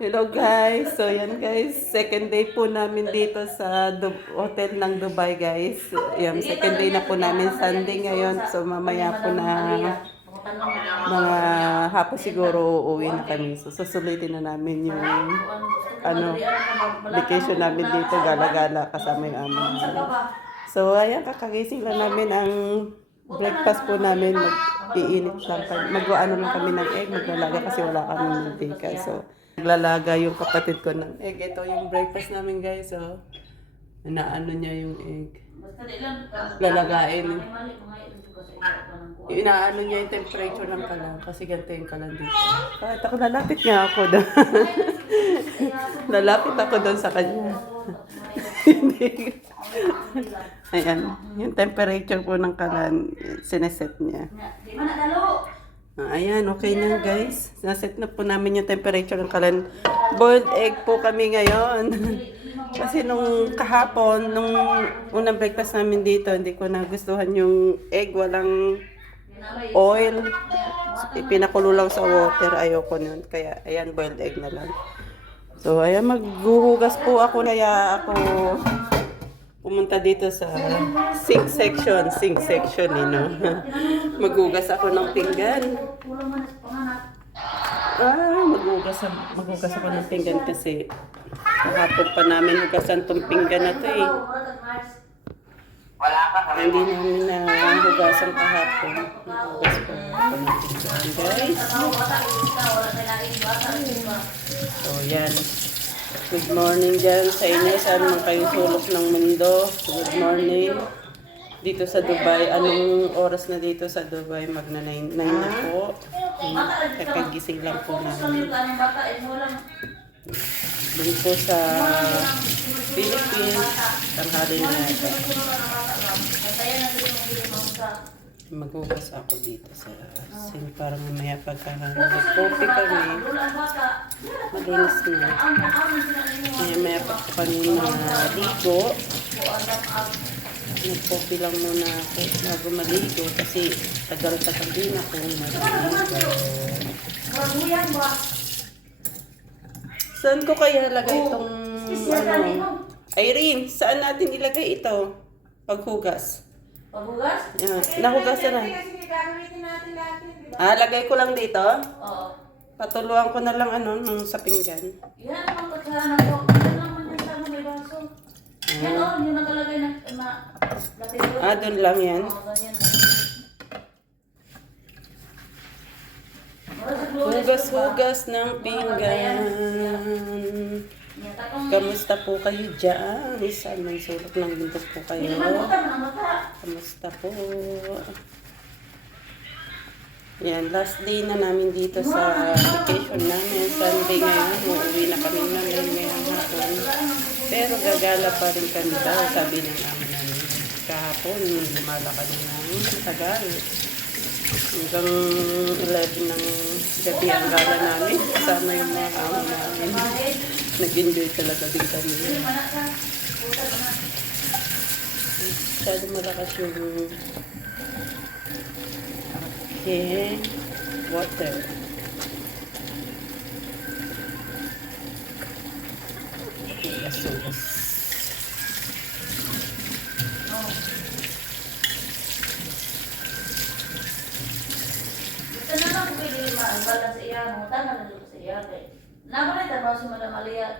Hello guys. So yan guys, second day po namin dito sa hotel ng Dubai guys. Yan, second day na po namin, Sunday ngayon. So mamaya po na mga hapon siguro uuwi na kami. So susulitin na namin yung vacation namin dito, gala-gala kasama yung amin. So ayan, kakagising lang namin ang breakfast po namin. Mag-iinit lang kami. Mag-ano lang kami ng egg, maglalaga kasi wala kami mantika. So naglalaga yung kapatid ko ng egg. Ito yung breakfast namin guys. So inaano niya yung egg. Lalagain. Inaano niya yung temperature ng kalan kasi ganito yung kalan dito. Kahit ako, lalapit nga ako doon. Lalapit ako doon sa kanya. Ayan, yung temperature po ng kalan, sineset niya. Ayan, okay na guys. Naset na po namin yung temperature ng kalan. Boiled egg po kami ngayon. Kasi nung kahapon, nung unang breakfast namin dito, hindi ko nagustuhan yung egg, walang oil. Pinakulo lang sa water, ayoko nun. Kaya, ayan, boiled egg na lang. So, ayan, maghuhugas po ako. Kaya ako pumunta dito sa sink section, no? Maghugas ako ng pinggan. Maghugas ako ng pinggan kasi kahapon pa namin hugasan tong pinggan na to eh. Hindi namin na hugasan kahapon. Hugas ko ako ng pinggan, guys. So, yan. Good morning dyan sa inyo. Saan man kayong sulok ng mundo. Good morning. Dito sa Dubai. Anong oras na dito sa Dubai? Magna-9 na po. Kakagising lang po namin. Doon po sa Philippines. Tanghali na ito. Maghugas ako dito sa sink para mamaya pagka nag-coffee kami, malinis na. Mamaya pagka kami maligo, nag-coffee lang muna ako bago maligo kasi tagal-tagal din ako maligo. Saan ko kaya lagay itong Irene, saan natin ilagay ito? Paghugas. Paghugas? Yeah. Nahugasan na. Lagay ko lang dito? Oo. Patuluan ko na lang nung sa pinggan. Yan ang kutsara na po. Yan naman yung sa may baso. Yan o, yung nakalagay na lapit doon. Doon lang yan. Oo, ganyan. Hugas-hugas ng pinggan. Kamusta po kayo dyan? Saan man sulok ng bundok po kayo? Kamusta po? Yan, last day na namin dito sa vacation namin. Sunday ngayon, uuwi na kami namin ngayong hapon. Pero gagala pa rin kami daw, sabi ng amin namin. Kahapon, lumala kami ng tagal. Hanggang 11 ng gabi ang gala namin. Kasama yung mga amin namin. Nag-enjoy talaga din kami. Masyado malakas yung water. Sus. Ito na lang pwede maagbalan sa iya. Mga tangan na sa iya. Naman ito, mas malamaliya.